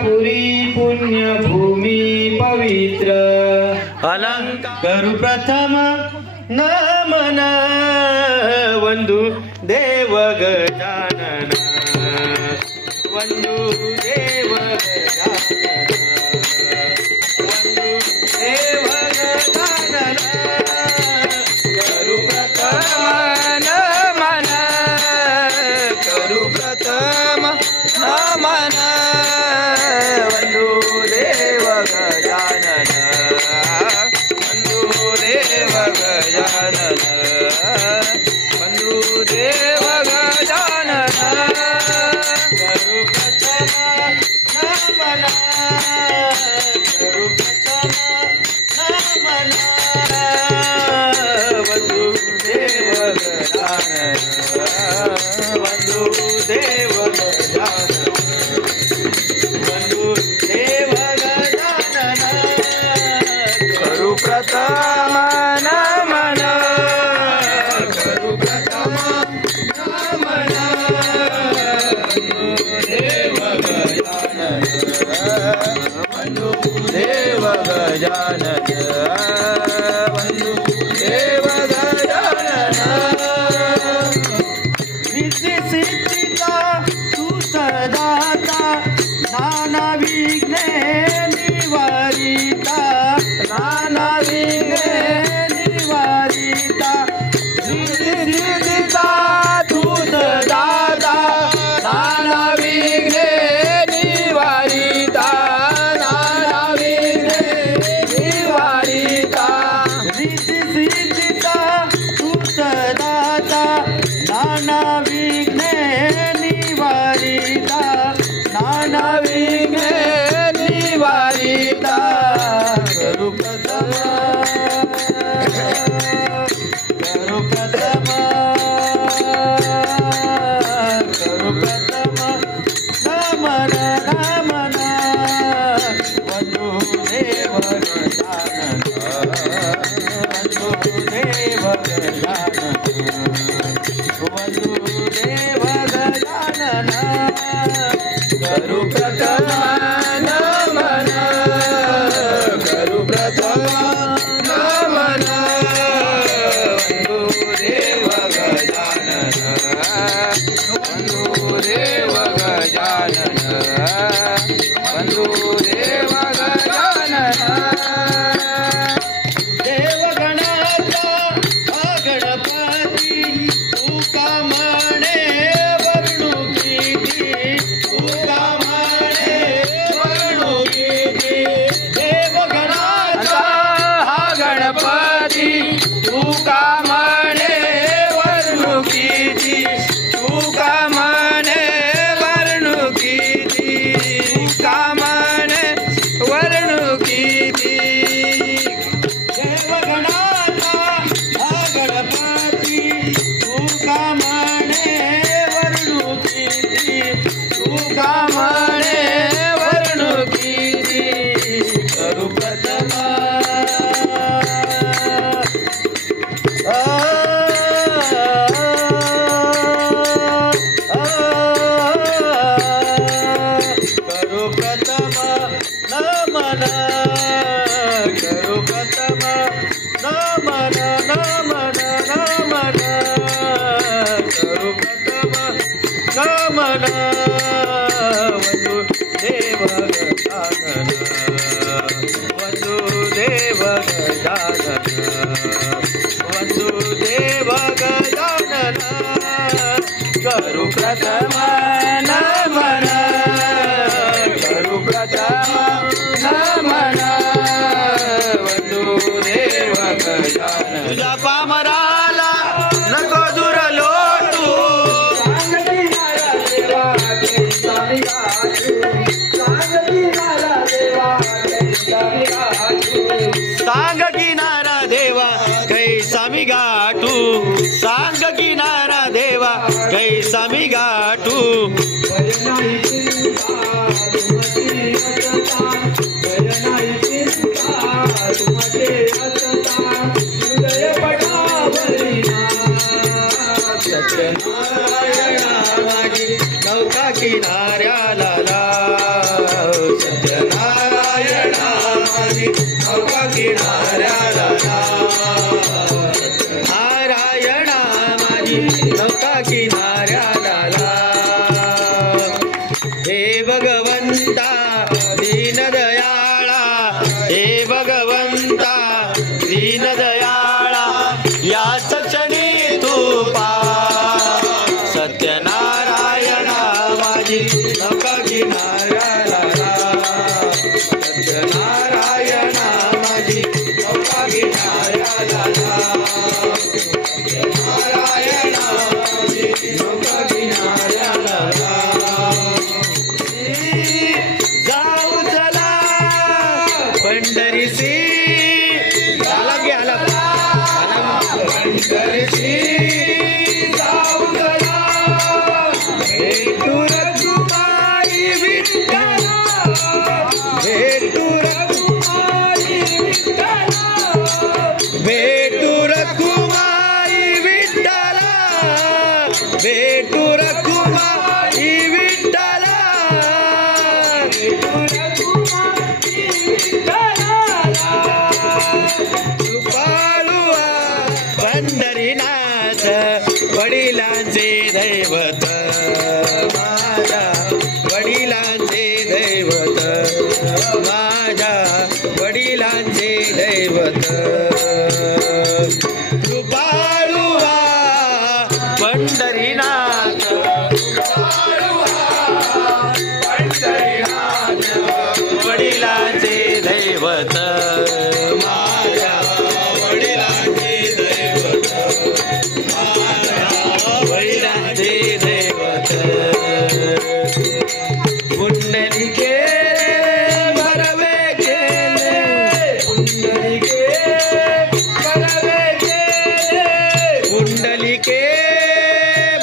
पुरी पुण्यभूमी पवित्र अलंकार करू प्रथम नमन वंदू देव गजानन वंदू देव गजानन वंदू देव गजानन करू प्रथम नमन करू प्रथम नमन वंदू देव गजानन वंदू देव गजानन वंदू देव गजानन करू प्रथम नमन करू प्रथम नमन वंदू देव गजानन वंदू देव गजानन वंदू देव गजानन करू प्रथम नमन करू प्रथम नमन वंदू देव गजानन वंदू देव गजानन वंदू देव गजानन रिद्धी सिद्धीचा तू सदाता नाना विघ्ने निवारिता नाना विघ्ने निवारिता रिद्धी सिद्धीचा तू सदाता नाना विघ्ने निवारिता नाना विघ्ने निवारिता रिद्धी सिद्धीचा तू सदाता नाना विघ्ने निवारिता नाना विघ्ने निवारिता करू प्रथम करू प्रथम करू प्रथम नमन नमन वंदू देव गजानन वंदू देव गजानन वंदू देव गजानन करू प्रथम नमन करू प्रथम नमन वंदू देव गजानन वंदू देव गजानन वंदू देव गजानन देवगणाचा गणपती तुका म्हणे वर्णुकीची तुका म्हणे वर्णुकीची देवगणाचा हा गणपती तुका म्हणे वर्णुकीची तुका म्हणे वर्णुकीची तुका म्हणे वर्णुकीची देवगणाचा हा गणपती तुका म्हणे वर्णुकीची तुका म्हणे वर्णुकीची करू प्रथम करू प्रथम नमन करू प्रथम नमन नमन नमन करू प्रथम नमन वंदू देव गजानन वंदू देव गजानन वंदू देव गजानन करू प्रथम नमन करू प्रथम नमन वंदू देव गजानन तुझ्या पामराला नको दूर लोटू सांग किनारा देवा कैसा मी गाठू सांग किनारा देवा कैसा मी गाठू सत्यनारायणा माझी नौका किनाऱ्याला नारायणा माझी नौका किनाऱ्याला हे भगवंता दीनदयाळा हे भगवंता दीनदयाळा याच क्षणी तू पा सत्यनारायणा माझी नौका किनाऱ्याला सत्यनारायणा माझी नौका किनाऱ्याला सत्यनारायणा माझी नौका किनाऱ्याला जाऊ चला पंढरीसी आला की आला पंढरीसी जाऊ चला भेटू रघुमाई विठ्ठला भेटू रघुमाई विठ्ठला भेटू रघुमाई विठ्ठला भेटू रघुमाई विठ्ठला कृपाळुआ पंढरीनाथ वडिलांचे दैवत माझ्या वडिलांचे दैवत माझ्या वडिलांचे दैवत कृपाळुआ पंढरीनाथ पंढरीनाथ वडिलांचे दैवत माझ्या वडिलांचे दैवत माझ्या वडिलांचे दैवत पुंडलिके भरवे केले पुंडलिके भरवे केले पुंडलिके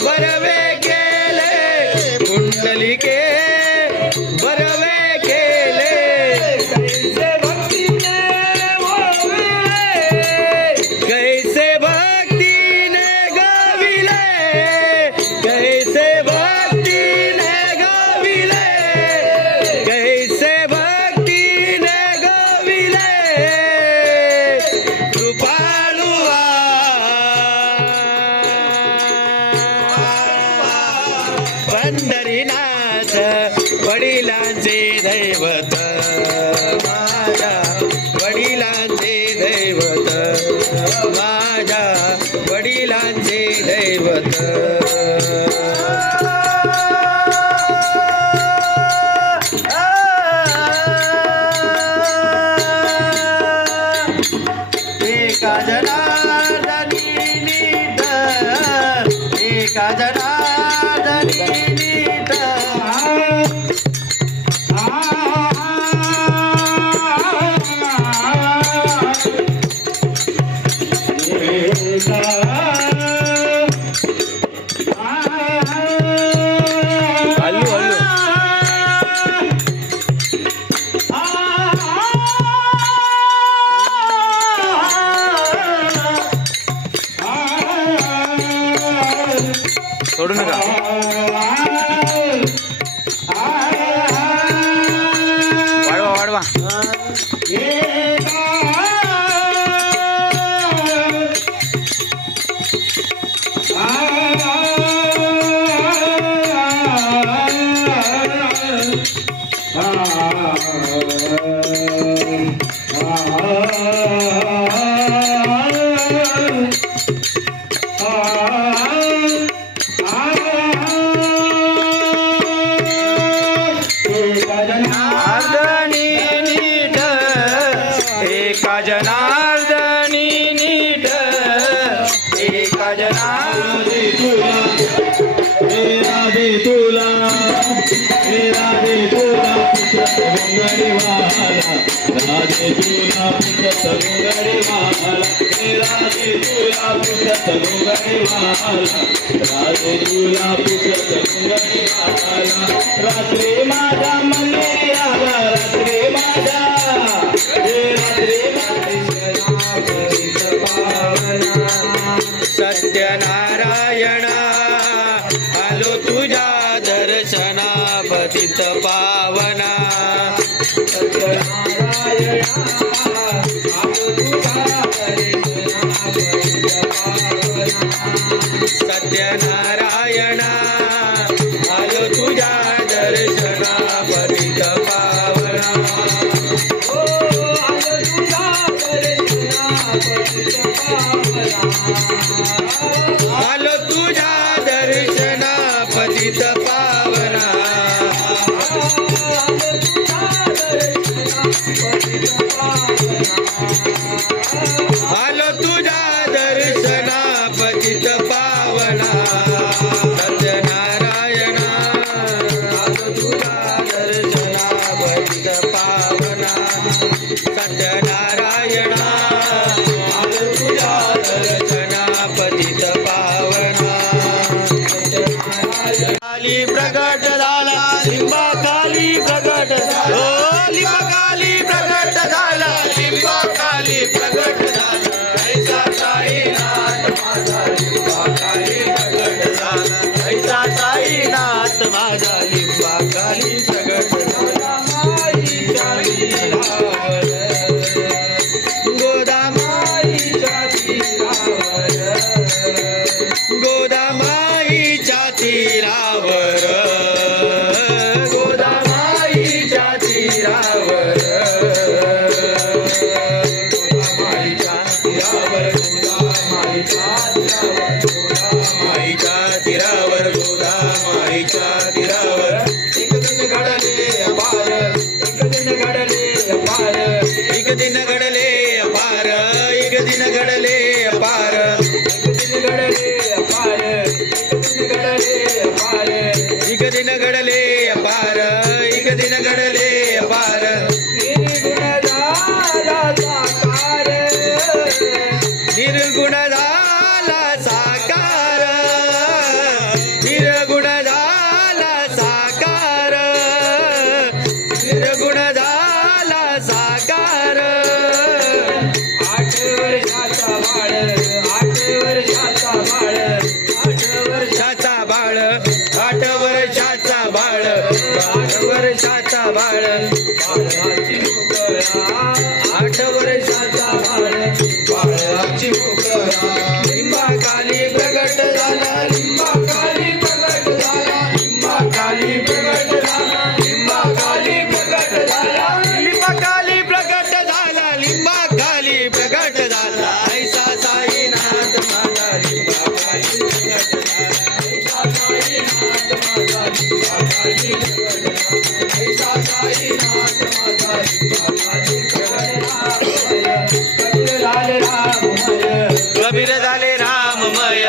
भरवे केले पुंडलिके भरवे केले कैसे भक्तीने ओविले कैसे भक्तीने गाविले कैसे भक्तीने गाविले कैसे भक्तीने गाविले कृपाळुआ पंढरीनाथ वडिलांचे दैवत माझ्या वडिलांचे दैवत माझ्या वडिलांचे दैवत एका जनार्दनी नीट एका जनार्दनी नीट हल्लू हल्लू सोडू नका वाढवा वाढवा एका जनार्दनी नीट एका जनार्दनी राधे तुला राधे तुला पुत्र राधे तुला पुत्र सरुंगडी माला राधे तुला पुत्र सरुंगडी माला राधे तुला पुत्र सरुंगडी माला रात्री माझा मंदिराला रात्री माझा सत्यनारायणा आलो तुझ्या दर्शना पतित पावना सत्यनारायण आलो तुझ्या दर्शना पतित पावना आलो तुझ्या दर्शना पतित पावना आलो तुझ्या दर्शना पतित पावना सत्यनारायण आलो तुझ्या दर्शना पतित पावना सत्यनारायण आलो तुझ्या दर्शना पतित पावना खाली प्रगट झाला लिंबा खाली प्रगट झाला लिंबा खाली प्रगट झाला लिंबा खाली प्रगट झाला ऐसा साईनाथ माझा लिंबा खाली प्रगट झाला ऐसा साईनाथ माझा लिंबा खाली प्रगट झाला माईच्या तीरावर गोदामाईच्या तीरावर गोदामाईच्या तीरावर गोदामाईच्या तीरावर गोदामाईच्या तीरावर गोदामाईच्या तीरावर गोदामाईच्या तीरावर एक दिन घडले अपार एक दिन घडले अपार एक दिन घडले अपार एक दिन घडले अपार एक दिन घडले अपार एक दिन घडले अपार निर्गुण झाला साकार निर्गुण झाला साकार निर्गुण झाला साकार 8 वर्षाचा बाळ 8 वर्षाचा बाळ 8 वर्षाचा बाळ 8 वर्षाचा बाळ 8 वर्षाचा बाळ बाळाची मुकळा 8 वर्षाचा बाळ बाळाची मुकळा लिंबा खाली प्रगट झाला लिंबा खाली प्रगट झाला लिंबा खाली प्रगट झाला लिंबा खाली प्रगट झाला लिंबा खाली प्रगट झाला लिंबा खाली प्रगट झाला ऐसा साईनाथ माझा लिंबा खाली प्रगट झाला ऐसा साईनाथ माझा लिंबा खाली प्रगट झाला ऐसा साईनाथ माझा लिंबा खाली प्रगट कबीर झाले राममय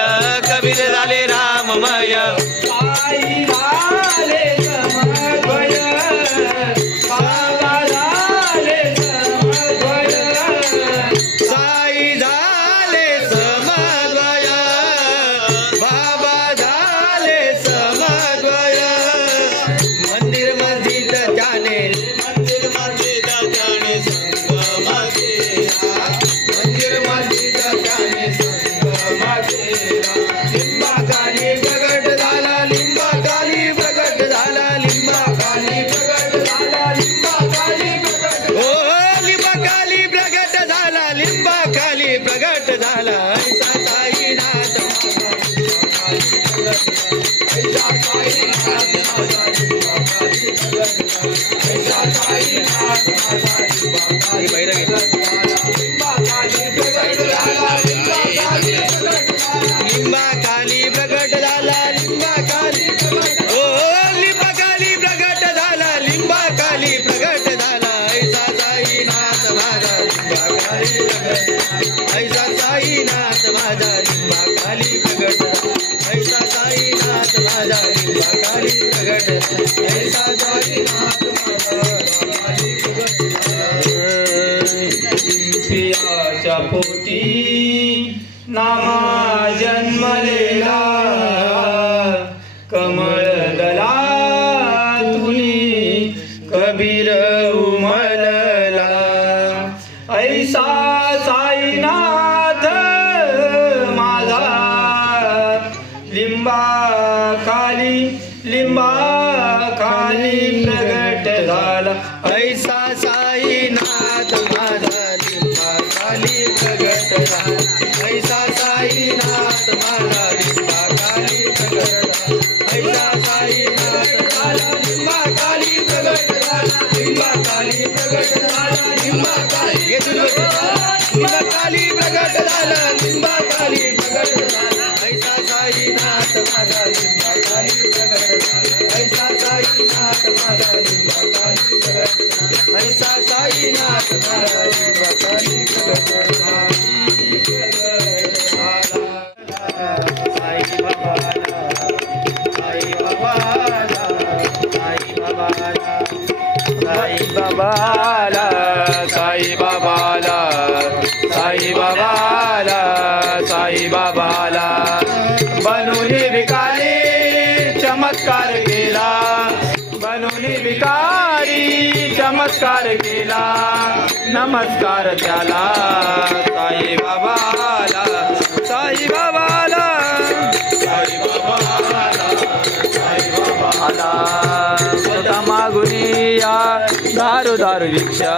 कबीर झाले राममय साई झाले समद्वय बाबा झाले समद्वय साई झाले समद्वय बाबा झाले समद्वय मंदिर मस्जिद जाणे मंदिर मस्जिद जाणे संगम केला मंदिर मस्जिद जाणे संगम केला लिंबा खाली प्रगट झाला लिंबा खाली प्रगट झाला लिंबा खाली प्रगट झाला लिंबा खाली प्रगट ओ लिंबा खाली प्रगट झाला लिंबा खाली प्रगट झाला ऐसा साईनाथ ऐसा साईनाथ माझा लिंबा खाली प्रगट झाला ऐसा साईनाथ माझा लिंबा खाली प्रगट झाला लिंबा खाली प्रगट झाला लिंबा खाली प्रगट झाला लिंबा खाली प्रगट झाला लिंबा खाली प्रगट ओ लिंबा खाली प्रगट झाला लिंबा खाली प्रगट झाला ऐसा साईनाथ माझा लिंबा खाली प्रगट ऐसा साईनाथ माझा लिंबा खाली प्रगट ऐसा साईनाथ माझा लिंबा खाली प्रगट ऐसा साईनाथ माझा खाली प्रगट पियाच्या पोटी नामा जन्मलेला कमळ दलातुनी कबीर उमलला ऐसा साईनाथ माझा लिंबा खाली प्रगट झाला ऐसा साईनाथ माझा लिंबाखाली प्रगट झाला ऐसा साईनाथ माझा लिंबाखाली प्रगट झाला ऐसा साईनाथ झाला लिंबाखाली प्रगट झाला लिंबाखाली प्रगट झाला लिंबाखाली लिंबाखाली प्रगट झाला लिंबाखाली प्रगट झाला ऐसा साईनाथ माझा लिंबाखाली प्रगट झाला ऐसा साईनाथ माझा लिंबाखाली प्रगट झाला ऐसा साईनाथ माझा लिंबाखाली प्रगट झाला साई बाबाला साई बाबाला साई बाबाला साई बाबाला साई बाबाला साई बाबाला साई बाबाला बनून भिकारी चमत्कार केला बनून भिकारी चमत्कार केला नमस्कार त्याला साई बाबाला साई बाबाला साई बाबाला साई बाबाला स्वतः मागुनी या दारू दारू भिक्षा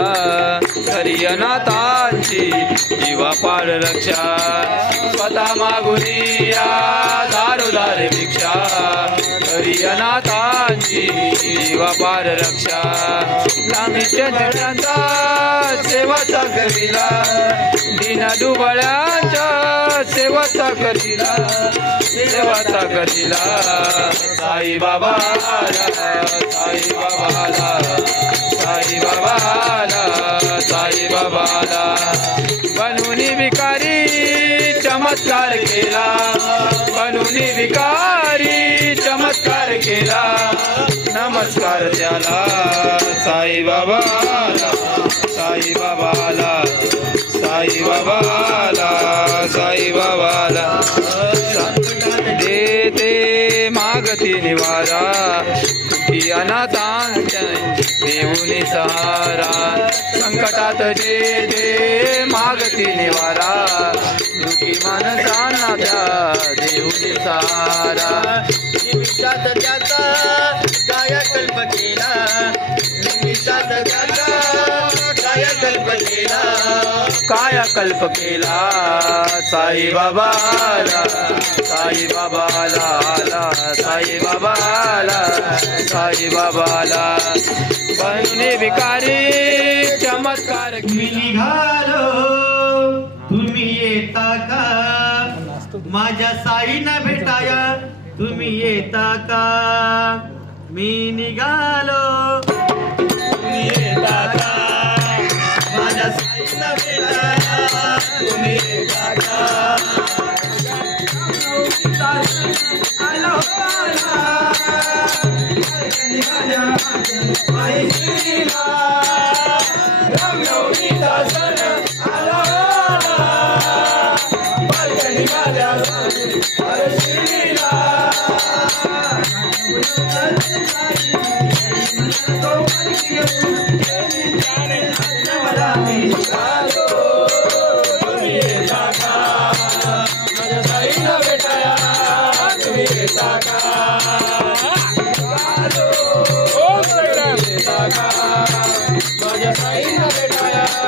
करी अनाथांची जीवा पाड रक्षा स्वतः मागुनी या दारू दारू भिक्षा करी अनाथांची जीवा पाड रक्षा लांबीच्या दिवसांचा सेवाचा करीला दीन दुबळ्यांच्या सेवाचा करीला सेवाचा करीला साई बाबाला साई बाबाला साई बाबाला साई बाबाला बनून भिकारी चमत्कार केला बनून भिकारी चमत्कार केला नमस्कार त्याला साई बाबाला साई बाबाला साई बाबाला साई बाबाला देते मागती निवारा दुःखी अनाथांच्या देऊनी सहारा संकटात देते मागती निवारा दुःखी माणसांना त्या देऊनी सहारा निमिषात त्याचा कायाकल्प केला निमिषात त्याचा कायाकल्प केला कायाकल्प केला साई बाबाला साई बाबाला साई बाबाला साई बाबाला बनून भिकारी चमत्कार मी निघालो तुम्ही येता का माझ्या साईना भेटाया तुम्ही येता का मी निघालो तुम्ही येता का माझ्या साईना भेटाया तुम्ही येता का आलो माझ्या साईना भेटाया मला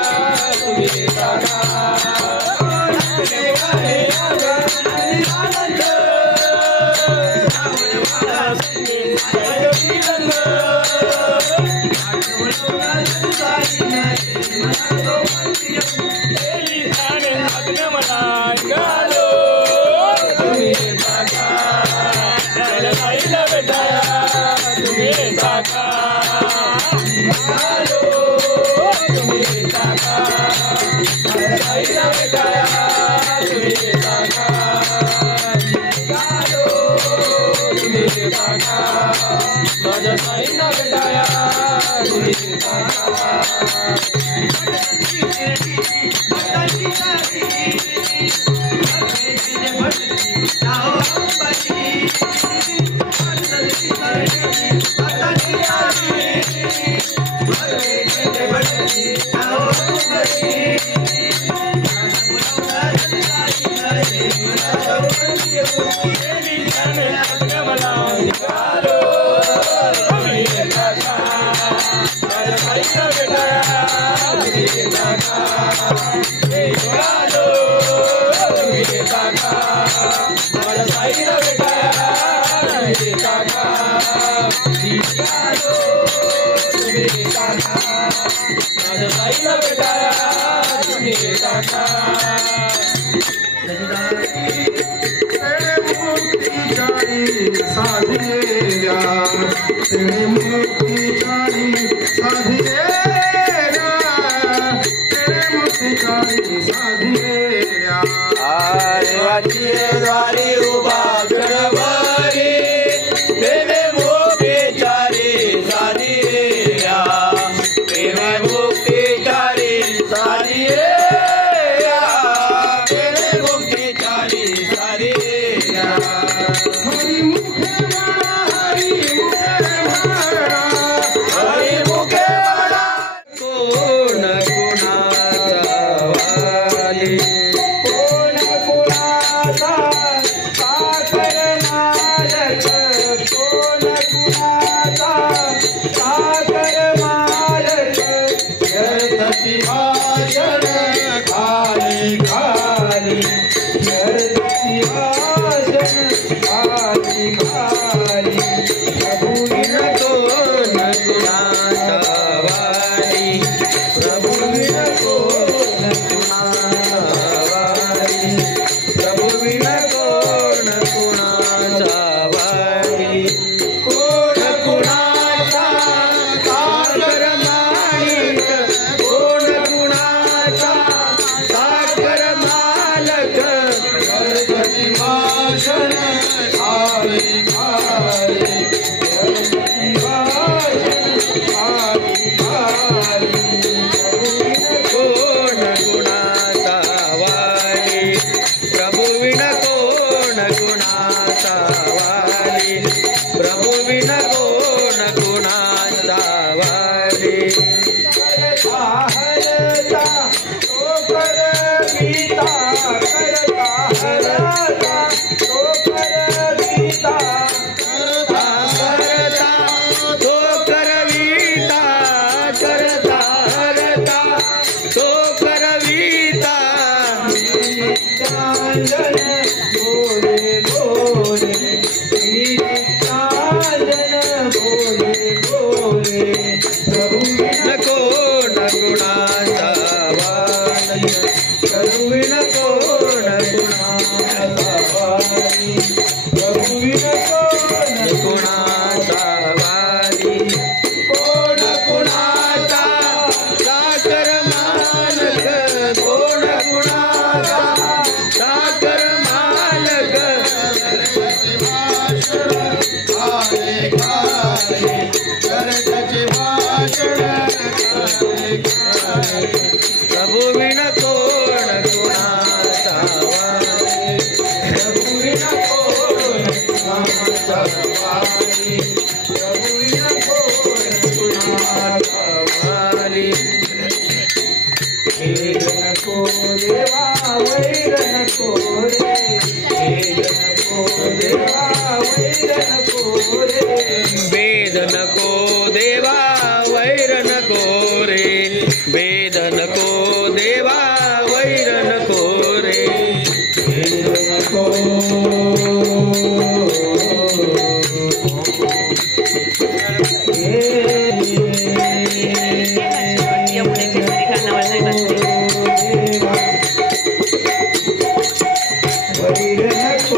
भेटाया तुम्ही येता का आलो तुम्ही येता का माझ्या साईला भेटाया तुम्ही येता का आलो तुम्ही येता का माझ्या साईला भेटाया तुम्ही येता का साधिया तेरे मुक्ति चारी साधिया तेरे मुक्ति चारी साधिया देवाची द्वारी उभा गणपती देवे मुक्तीचारी साधिया देवे मुक्तीचारी साधिया देवे मुक्तीचारी साधिया हरि मुखे हरी मुखे वाडा कोण कुणाचा वाली कोण कुणाचा साखर मालक कोण कुणाचा साखर मालक व्यर्थची भाषण खाली खाली व्यर्थची भाषण खाली खाली प्रभुविन कोण कुणाचा वाली प्रभुविन कोण कुणाचा वाली प्रभुविन कोण कुणाचा वाली कोण कुणाचा सागर मालिक कोण कुणाचा सागर मालक व्यर्थची भाषण खाली खाली व्यर्थची भाषण खाली खाली कोण कुणाचा वाली प्रभुविन कोण कुणाचा वाली प्रभुविन कोण कुणाचा वाली करता हरता तो कर गीता करता हरता तो कर गीता करता हरता तो करविता करता हरता तो करविता नित्यानंद बोले बोले नित्यानंद बोले बोले प्रभुविन कोण कुणाचा वाली प्रभुविन कोण कुणाचा वाली प्रभुविन कोण कुणाचा वाली कोण कुणाचा साकर मालक कोण कुणाचा साकर मालक खाली खाली व्यर्थची भाषण खाली खाली प्रभुविन कोण कुणाचा वाली प्रभुविन कोण कुणाचा वाली प्रभुविन कोण कुणाचा वाली वेद नको देवा वैर नको रे वेद नको देवा वैर नको रे वेद नको देवा वैर नको रे वेद नको देवा वैर नको रे वेद नको वैर नको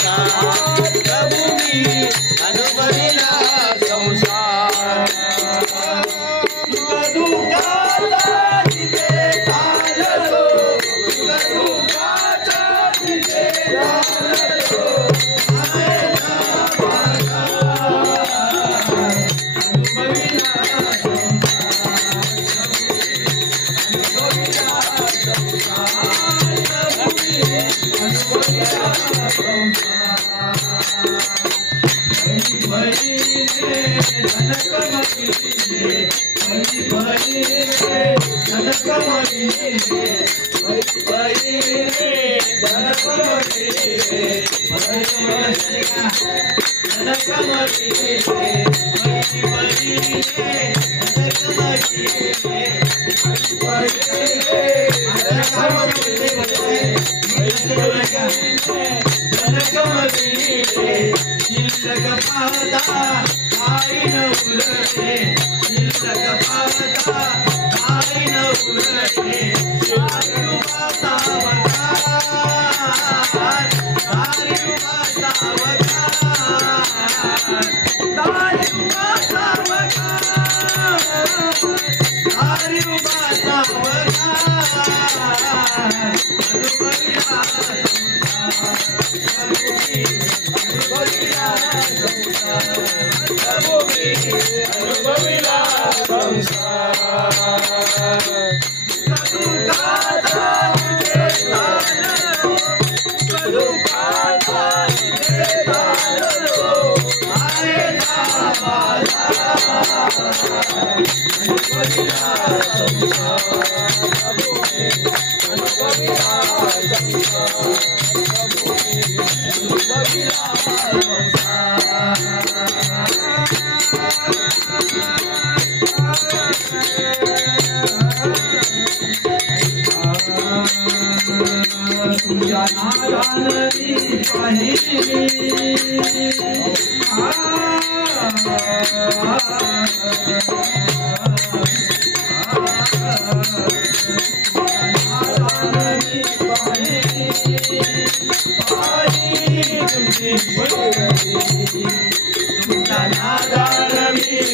संसार प्रभू मी अनुभविला संसार सुख दुःखाचा तिथे चाललो सुख दुःखाचा तिथे चाललो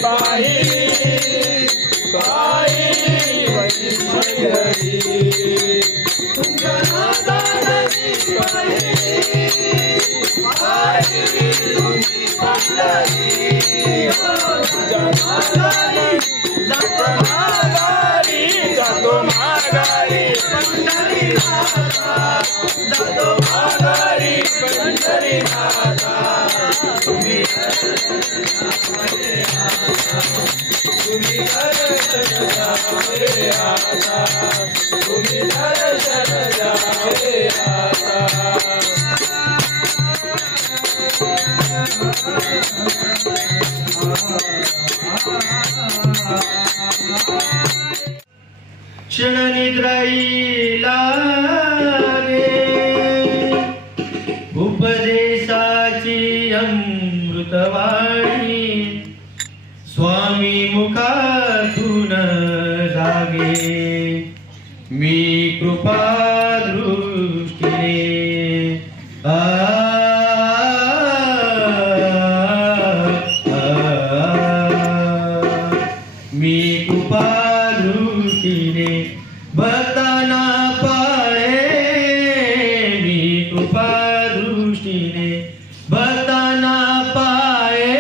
मायेचा माझा अनुभविला क्षणनिद्राईला उपदेशाची अमृतवाणी स्वामी मुखातून जागे मी कृपा दृष्टीने मी कृपा दृष्टीने भक्तांना पाहे मी कृपा दृष्टीने भक्तांना पाहे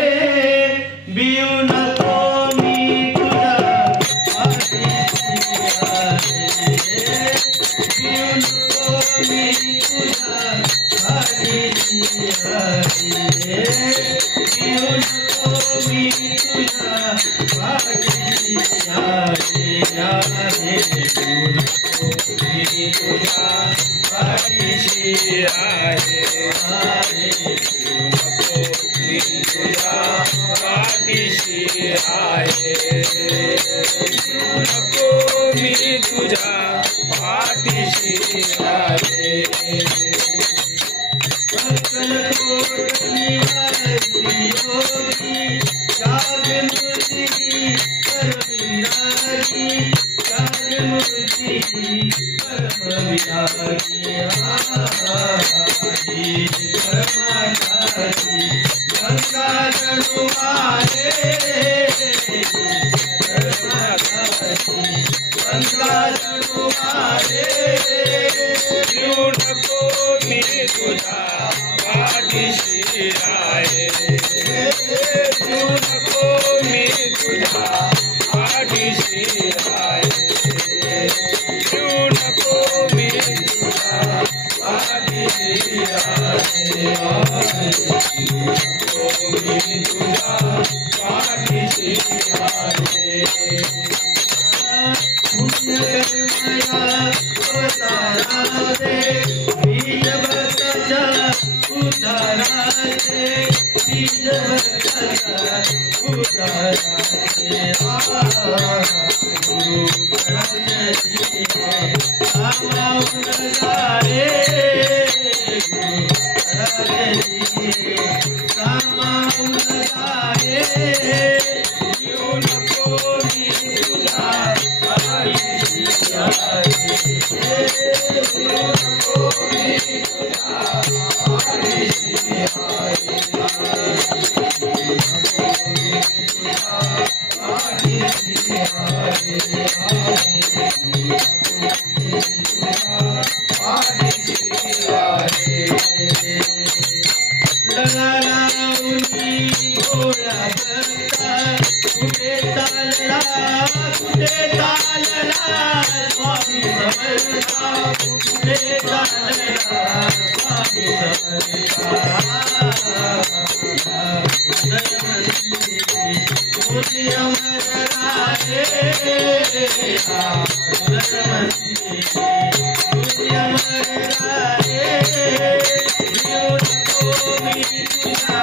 बिऊ नको मी तुझा बिऊ नको मी तुझा बिऊ नको मी तुझा परम पाठीशी आहे घेऊ नको मी तुझ्या पाठीशी आहे घेऊ नको मी तुझ्या पाठीशी आहे पुण्य कर्मया अवताराचे बीज भक्ताच्या उद्धाराचे बीज भक्ताच्या उद्धाराचे गुरु गणपती सामावून जाणे गुरु गणपती सामावून जाणे घेऊ नको मी तुझ्या पाठीशी आहे घेऊ नको मी तुझ्या पाठीशी आहे लगालाउनी भोळा भक्ता कुठे चालला स्वामी समर्था कुठे चालला स्वामी समर्था मोदी अमर राहे मोदी अमर राहे मी तुझ्या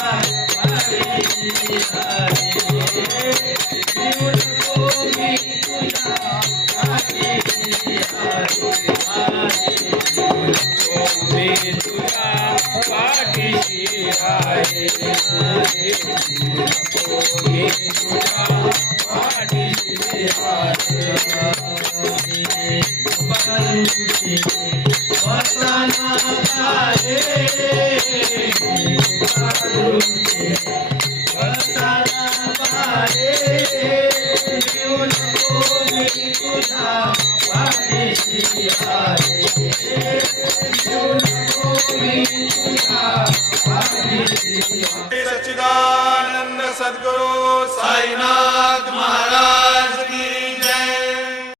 पाठीशी आहे मी तुझ्या पाठीशी आहे सच्चिदानंद सद्गुरु साईनाथ महाराज